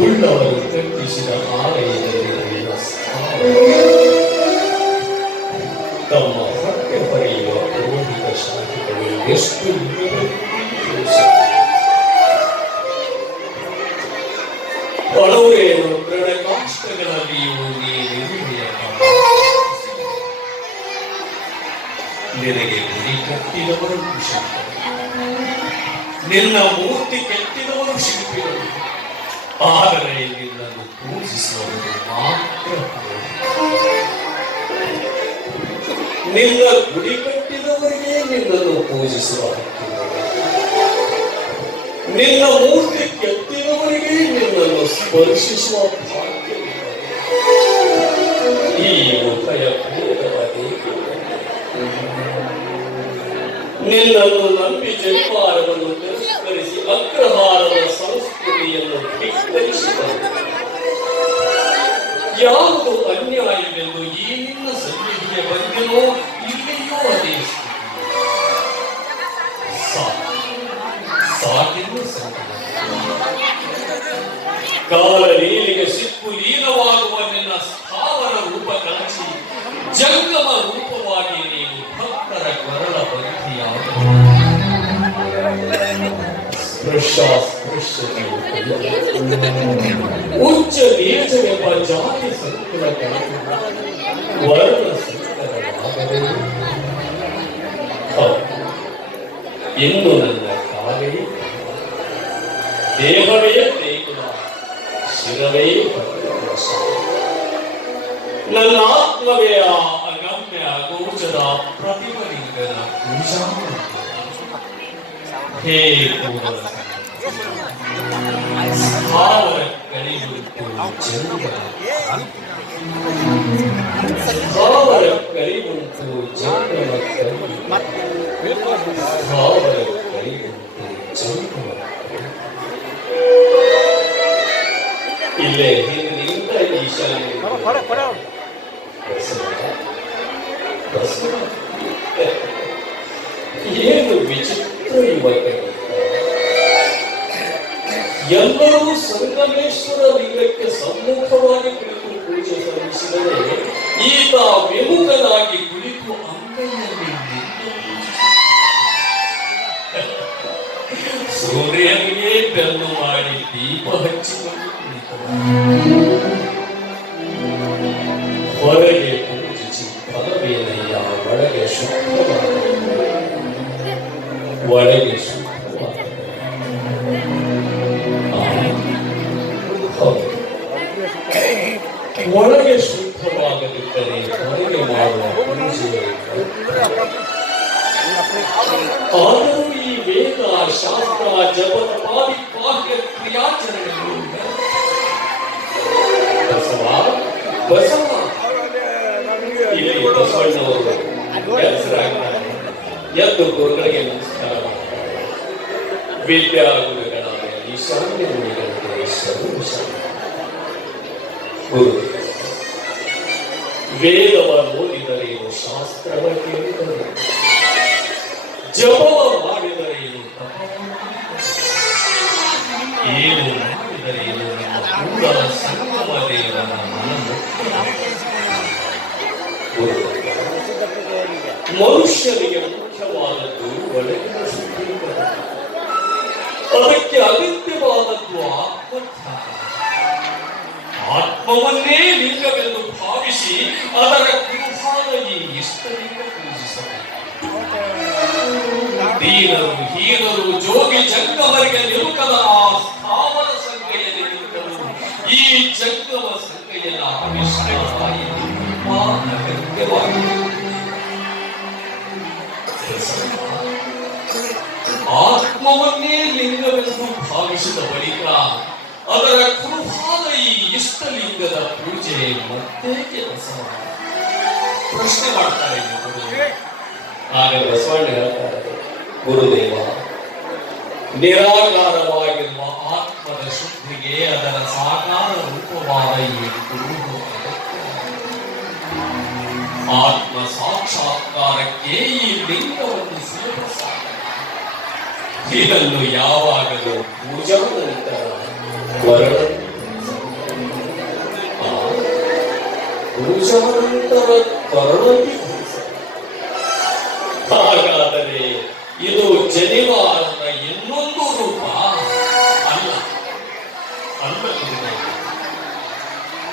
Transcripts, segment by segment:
ಉಳ್ಳವರು ಕಟ್ಟಿಸಿದ ಆಲಯದಲ್ಲಿ ತಮ್ಮ ಹೊಟ್ಟೆ ಹೊರೆಯುವ ಪುರೋಹಿತ ಶಾಖಗಳು ಎಷ್ಟು ಒಳವರೆಯನ್ನು ಪ್ರಣಕಾಷ್ಟಗಳಲ್ಲಿ ನಿನಗೆ ಗುಡಿ ಕಟ್ಟಿದವರು ನಿನ್ನ ಮೂರ್ತಿ ಕೆತ್ತಿದವರು ಶಿಲ್ಪಿಗಳು, ಆದರೆ ನಿನ್ನನ್ನು ಪೂಜಿಸುವವರು ಮಾತ್ರ. ನಿನ್ನ ಗುಡಿ ಕಟ್ಟಿದವರಿಗೆ ನಿನ್ನನ್ನು ಪೂಜಿಸುವ ಹಕ್ಕಿಲ್ಲ, ನಿನ್ನ ಮೂರ್ತಿ ಕೆತ್ತಿದವರಿಗೆ ನಿನ್ನನ್ನು ಸ್ಪರ್ಶಿಸುವ ಭಾಗ್ಯವಿಲ್ಲ. ಈ ಉಭಯ ಭೇದವಾಗಿ ನಿನ್ನನ್ನು ನಂಬಿ ಜನ್ಮಾರವನ್ನು ತಿರಸ್ಕರಿಸಿ ಅಗ್ರಹಾರದ ಸಂಸ್ಕೃತಿಯನ್ನು ಧಿಕ್ಕರಿಸಿದರು. ಯಾವುದು ಅನ್ಯಾಯವೆಂದು ಈ ನಿನ್ನ ಸನ್ನಿಧಿಗೆ ಬಂದೆನೋ ಇಲ್ಲಿಯೂ ಅದೇ ಸಾಕಿನ್ನು ಕಾಲ ನೀಲಿಗೆ ಸಿಕ್ಕು ಲೀನವಾಗುವ ನಿನ್ನ ಸ್ಥಾವರ ರೂಪ ಕಳಚಿ ಜಂಗಮ ರೂಪವಾಗಿ ನೀನು ಭಕ್ತರ ಕೊರಳ ಬಂಧಿಯಾದ ಉಚ್ಚ ನೀಚವೆಂಬ ಜಾತಿ ಸಂಕುಲ ವರ್ಣ ಸಂಕರವಾಗದೆ ಇನ್ನು ನನ್ನ ಕಾಲೇ ದೇಹವೇ ದೇಗುಲ ಶಿರವೇ ನನ್ನ ಆತ್ಮವೇ ಆ ಅಗಮ್ಯ ಗೋಚರ ಪ್ರತಿಮಲಿಂಗನ ಪೂಜಾ ಹೇ ಕೂಡಲ ಸ್ಥಾವರ ಕರಿಗುರುತು ಜಂಗಮ ಸ್ಥಾವರ ಕರಿಗುರುತು ಜಂಗಮ ಸ್ಥಾವರ ಕರಿಗುರುತು ಜಂಗಮ ಇಲ್ಲೇ ಹಿಂದಿನಿಂದ ಏನು ವಿಚಿತ್ರ ಯುವಕರು, ಎಲ್ಲರೂ ಸಂಗಮೇಶ್ವರ ಲಿಂಗಕ್ಕೆ ಸಮ್ಮುಖವಾಗಿ ಕುಳಿತು ಪೂಜೆ ಸಲ್ಲಿಸಿದರೆ ಈತ ವಿಮುಖನಾಗಿ ಕುಳಿತು ಅಂಗೈಯಲ್ಲಿ ಸೂರ್ಯನಿಗೆ ಬೆನ್ನು ಮಾಡಿ ದೀಪ ಹಚ್ಚಿಕೊಂಡು ಹೊರಗೆ ಪೂಜಿಸಿ ಫಲವೇನಯ್ಯ ಒಳಗೆ ಶುದ್ಧವಾದ ಒಳಗೆ ಶುದ್ಧವಾದ ಒಳಗೆ ಶುದ್ಧವಾಗದಿದ್ದರೆ ಹೊರಗೆ ಮಾಡುವ ಪೂಜೆ. ಆದರೂ ಈ ವೇದ ಶಾಸ್ತ್ರ ಜಪದ ಬಾಹ್ಯ ಕ್ರಿಯಾಚರಣೆಗಳು ಇಲ್ಲಿ ಬಸವಣ್ಣವರು ಎದ್ದು ಗುರುಗಳಿಗೆ ನಮಸ್ಕಾರ ಮಾಡ್ತಾರೆ. ವಿದ್ಯಾಗುರುಗಳಾದ ಈಶಾನ್ಯ ಮುನಿಗಳಿಗೆ ಗುರು ವೇದವ ಓದಿದರೇನು, ಶಾಸ್ತ್ರವ ಕೇಳಿದರೆ, ಜಪವ ಮಾಡಿದರೇನು, ಏನು ಮಾಡಿದರೇನು ನಿಮ್ಮ ಕೂಡಲ ಸಂಗಮ ದೇವನ ಮನುಷ್ಯನಿಗೆ ಮುಖ್ಯವಾದದ್ದು ಒಳಗಿನ ಶುದ್ಧೀಕರಣ, ಅದಕ್ಕೆ ಅಗತ್ಯವಾದದ್ದು ಆತ್ಮಧ್ಯಾನ. ಆತ್ಮವನ್ನೇ ಲಿಂಗವೆಂದು ಭಾವಿಸಿ ಅದರ ಕುರುಹಾದ ಈ ಇಷ್ಟಲಿಂಗ ಪೂಜಿಸಬೇಕು. ದೀನರು ಹೀನರು ಜೋಗಿ ಜಂಗಮರಿಗೆ ನಿಲುಕದ ಆ ಸ್ಥಾವರ ಸಂಖ್ಯೆಯಲ್ಲಿ ನಿಂತರು ಈ ಜಂಗಮ ಸಂಖ್ಯೆಯ ಅಗತ್ಯವಾಗಿದೆ. ಆತ್ಮವನ್ನೇ ಲಿಂಗವೆಂದು ಭಾವಿಸಿದ ಬಳಿಕ ಅದರ ಕುರುಹಾದ ಈ ಇಷ್ಟಲಿಂಗದ ಪೂಜೆ ಮತ್ತೆ ಕೆಲಸವಾಗಿದೆ. ಪ್ರಶ್ನೆ ಮಾಡ್ತಾರೆ ಆಗ ಬಸವಣ್ಣ ಹೇಳ್ತಾರೆ, ಗುರುದೇವ, ನಿರಾಕಾರವಾಗಿರುವ ಆತ್ಮದ ಶುದ್ಧಿಗೆ ಅದರ ಸಾಕಾರ ರೂಪವಾದ ಈ ಗುರು ಆತ್ಮ ಸಾಕ್ಷಾತ್ಕಾರಕ್ಕೆ ಈ ಲಿಂಗವನ್ನು ಸೇರಿಸ ಇದನ್ನು ಯಾವಾಗಲೂ ಪೂಜಾ ನಂತರ ವರಳಲ್ಲಿ ಪೂಜಾ ನಂತರ ವರಳಲ್ಲಿ ಹಾಗಾದರೆ ಇದು ಜನಿವಾರದ ಇನ್ನೊಂದು ರೂಪ ಅಲ್ಲ.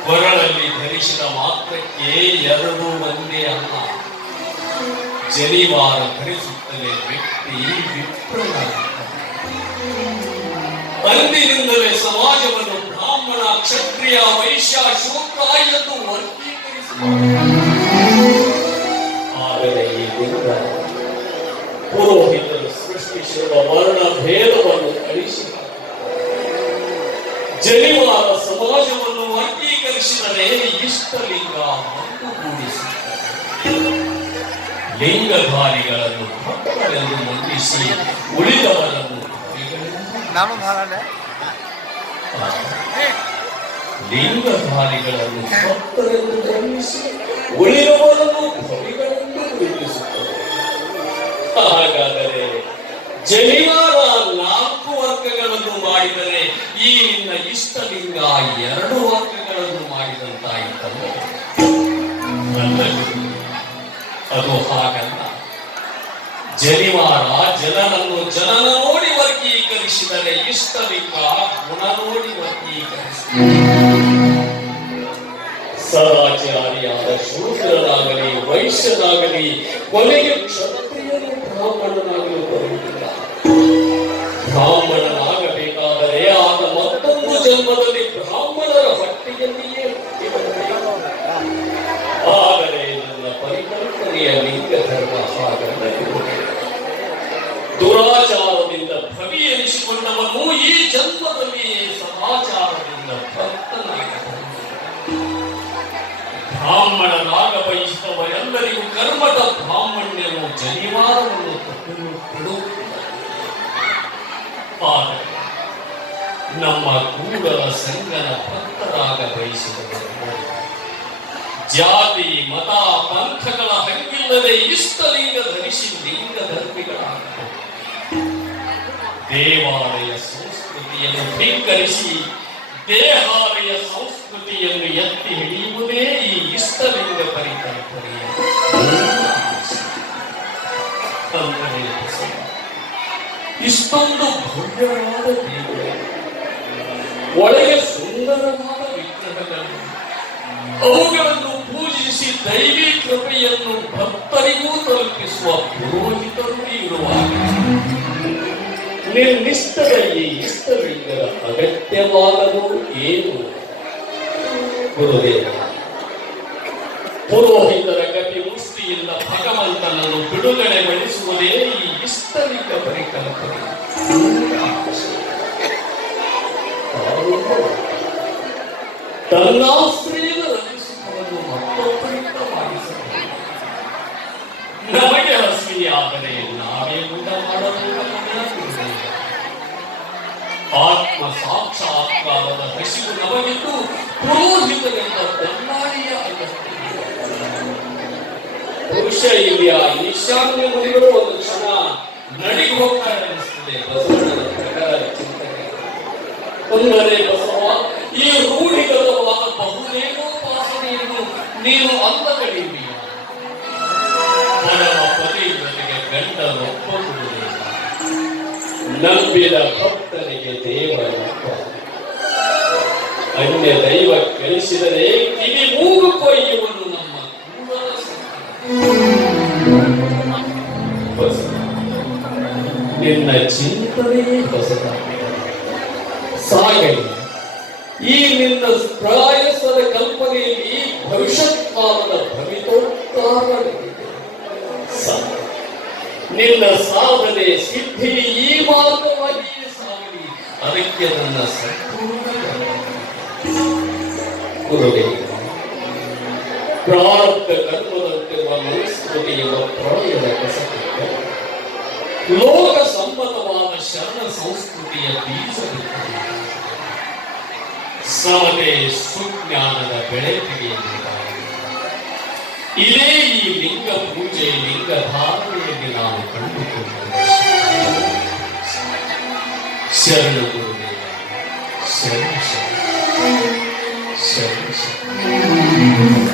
ಕೊರಳಲ್ಲಿ ಧರಿಸಿದ ಮಾತ್ರಕ್ಕೆ ಎರಡು ಒಂದೇ ಅಲ್ಲ. ಜನಿವಾರ ಧರಿಸುತ್ತಲೇ ವ್ಯಕ್ತಿ ವಿಪ್ರನಾಗುತ್ತಾನೆ. ಅಂದಿನಿಂದಲೇ ಸಮಾಜವನ್ನು ಬ್ರಾಹ್ಮಣ, ಕ್ಷತ್ರಿಯ, ವೈಶ್ಯ, ಶೂದ್ರ ಎಂದು ವರ್ಗೀಕರಿಸುತ್ತಾರೆ. ಆದರೆ ಈ ಲಿಂಗ ಪುರೋಹಿತರು ಸೃಷ್ಟಿಸಿರುವ ವರ್ಣ ಭೇದವನ್ನು ಅಳಿಸಿ ಜನಿವಾರ ಸಮಾಜವನ್ನು ವರ್ಗೀಕರಿಸಿದರೆ ಇಷ್ಟಲಿಂಗ ಒಂದುಗೂಡಿಸುತ್ತದೆ. ಲಿಂಗಧಾರಿಗಳನ್ನು ಭಕ್ತರೆಂದು ಮಂಡಿಸಿ ಉಳಿದವರನ್ನು ಲಿಂಗಧಾರಿಗಳನ್ನು ಭಕ್ತರೆಂದು ಮಂಡಿಸಿ ಉಳಿದವರನ್ನು ಭವಿಗಳೆಂದು ಗುರುತಿಸುತ್ತದೆ. ಹಾಗಾದರೆ ಜನಿವಾರ 4 ವರ್ಗಗಳನ್ನು ಮಾಡಿದರೆ ಈ ನಿನ್ನ ಇಷ್ಟಲಿಂಗ 2 ವರ್ಗಗಳನ್ನು ಮಾಡಿದಂತಾಯಿತಲ್ಲ. ಅದು ಹಾಗಲ್ಲ. ಜನಿವಾರ ಜನನನ್ನು ಜನನ ನೋಡಿ ವರ್ಗೀಕರಿಸಿದರೆ ಇಷ್ಟಲಿಂಗ ಗುಣ ನೋಡಿ ವರ್ಗೀಕರಿಸಿದರೆ ಸದಾಚಾರಿಯಾದ ಶೂದ್ರನಾಗಲಿ ವೈಶ್ಯನಾಗಲಿ ಕೊನೆಗೆ ಕ್ಷತ್ರಿಯನು ಬ್ರಾಹ್ಮಣನಾಗಲು ಬರುವುದಿಲ್ಲ. ಬ್ರಾಹ್ಮಣನಾಗಬೇಕಾದರೆ ಆಗ ಮತ್ತೊಂದು ಜನ್ಮದಲ್ಲಿ ಬ್ರಾಹ್ಮಣರ ಹೊಟ್ಟೆಯಲ್ಲಿಯೇ ಹುಟ್ಟಿರಬೇಕು. ಆದರೆ ನನ್ನ ಪರಿಕಲ್ಪನೆಯ ಲಿಂಗ ಧರ್ಮ ಹಾಗಲ್ಲ. ದುರಾಚಾರದಿಂದ ಭವಿ ಎನಿಸಿಕೊಂಡವನು ಈ ಜನ್ಮದಲ್ಲಿ ಸದಾಚಾರದಿಂದ ಭಕ್ತನಾಗಿದ್ದಾನೆ. ಬ್ರಾಹ್ಮಣನಾಗ ಬಯಸಿದವರೆಲ್ಲರಿಗೂ ಕರ್ಮದ ಬ್ರಾಹ್ಮಣ್ಯವು ಜನಿವಾರವನ್ನು ಬಿಡುತ್ತಿಲ್ಲ. ಆದರೆ ನಮ್ಮ ಕೂಡಲ ಸಂಗನ ಭಕ್ತರಾಗ ಬಯಸಿದವರು ಜಾತಿ ಮತ ಪಂಥಗಳ ಹಂಗಿಲ್ಲದೆ ಇಷ್ಟಲಿಂಗ ಧರಿಸಿ ಲಿಂಗ ಧರ್ಮಿಗಳಾಗಬೇಕು. ದೇವಾಲಯ ಸಂಸ್ಕೃತಿಯನ್ನು ಧಿಕ್ಕರಿಸಿ ದೇಹಾಲಯ ಸಂಸ್ಕೃತಿಯನ್ನು ಎತ್ತಿ ಹಿಡಿಯುವುದೇ ಈ ಇಷ್ಟಲಿಂಗ ಪರಿಕಲ್ಪನೆಯ ಇಷ್ಟೊಂದು ಭವ್ಯವಾದ ದೇಗುಲ, ಒಳಗೆ ಸುಂದರವಾದ ವಿಗ್ರಹಗಳು, ಅವುಗಳನ್ನು ಪೂಜಿಸಿ ದೈವಿ ಕೃಪೆಯನ್ನು ಭಕ್ತರಿಗೂ ತಲುಪಿಸುವ ಪುರೋಹಿತರು ಇರುವಾಗ ನಿರ್ನಿಷ್ಠದ ಈ ಇಷ್ಟಲಿಂಗದ ಅಗತ್ಯವಾದದು ಏನು? ಗುರುದೇವ, ಪುರೋಹಿತರ ಗತಿ ಮುಷ್ಟಿಯಿಂದ ಭಗವಂತನನ್ನು ಬಿಡುಗಡೆಗೊಳಿಸುವುದೇ ಈ ಇಷ್ಟಲಿಂಗ ಪರಿಕಲ್ಪನೆ. ತನ್ನಾಶ್ರಯದ ರಚಿಸುವುದನ್ನು ಮತ್ತೊಬ್ಬರಿಂದ ಮಾಡಿಸಬಹುದು. ನಮಗೆ ಹಸಿಯಾದರೆ ನಾವೇ ಊಟ ಮಾಡಬಹುದು. ಆತ್ಮ ಸಾಕ್ಷಾತ್ಕಾರದ ಹಸಿವು ನಮಗಿದ್ದು ಪುರೋಹಿತರಿಂದ ದಲ್ಲಾಳಿಯ ಅಗತ್ಯ. ಪುರುಷ ಇಲ್ಲಿಯ ಈಶಾನ್ಯ ಮುನಿಗಳು ಒಂದು ಕ್ಷಣ ನಡಿಗೆ ಹೋಗ್ತಾರೆ ಅನಿಸ್ತದೆ. ಬಸವಣ್ಣನ ಪ್ರಕಾರ ಚಿಂತನೆ ಒಂದರೆ ಬಸವ, ಈ ರೂಢಿಗತವಾದ ಬಹುದೇವೋಪಾಸನೆಯನ್ನು ನೀನು ಅಂದಗಡಿದೀಯ. ಪರಮ ಪತಿಯೊಂದಿಗೆ ಗಂಡನೊಪ್ಪಗುವುದಿಲ್ಲ. ನಂಬಿದ ಭಕ್ತನಿಗೆ ದೇವರೊಬ್ಬ. ಅನ್ಯ ದೈವ ಕಲಿಸಿದರೆ ಕಿವಿ ಮೂಗು ಕೊಯ್ಯುವನು ನಮ್ಮ ಕೂಡಲ ನಿನ್ನ ಚಿಂತನೆಯೇ ಹೊಸದಾಗಿದೆ. ಸಾಗಲಿ ಈ ನಿನ್ನ ಪ್ರಾಯಸದ ಕಲ್ಪನೆಯಲ್ಲಿ ಭವಿಷ್ಯತ್ ಕಾಲದ ಭವಿತೋತ್ತಾರವಿದೆ. ನಿನ್ನ ಸಾಧನೆ ಸಿದ್ಧಿ ಈ ಮಾರ್ಗವಾಗಿಯೇ ಸಾಗಲಿ. ಅದಕ್ಕೆ ನನ್ನ ಸಂಪೂರ್ಣ ಗುರುದೇವ, ಪ್ರಾರಬ್ಧ ಕರ್ಮದಂತಿರುವ ಮನುಸ್ಮೃತಿ ಎಂಬ ಪ್ರಾಯದ ಕಸಕ್ಕೆ ಲೋಕ ಸಮ್ಮತವಾದ ಶರಣ ಸಂಸ್ಕೃತಿಯ ಬೀಜ ಸಮತೆ ಸುಜ್ಞಾನದ ಬೆಳೆ ತೆಗೆಯಬೇಕಾಗಿದೆ. ಇದೇ ಈ ಲಿಂಗ ಪೂಜೆ ಲಿಂಗ ಧಾರಣೆಯಲ್ಲಿ ನಾವು ಕಂಡುಕೊಂಡ ಶರಣು ಗುರುದೇವ, ಶರಣು ಶರಣು ಶರಣು ಶರಣು.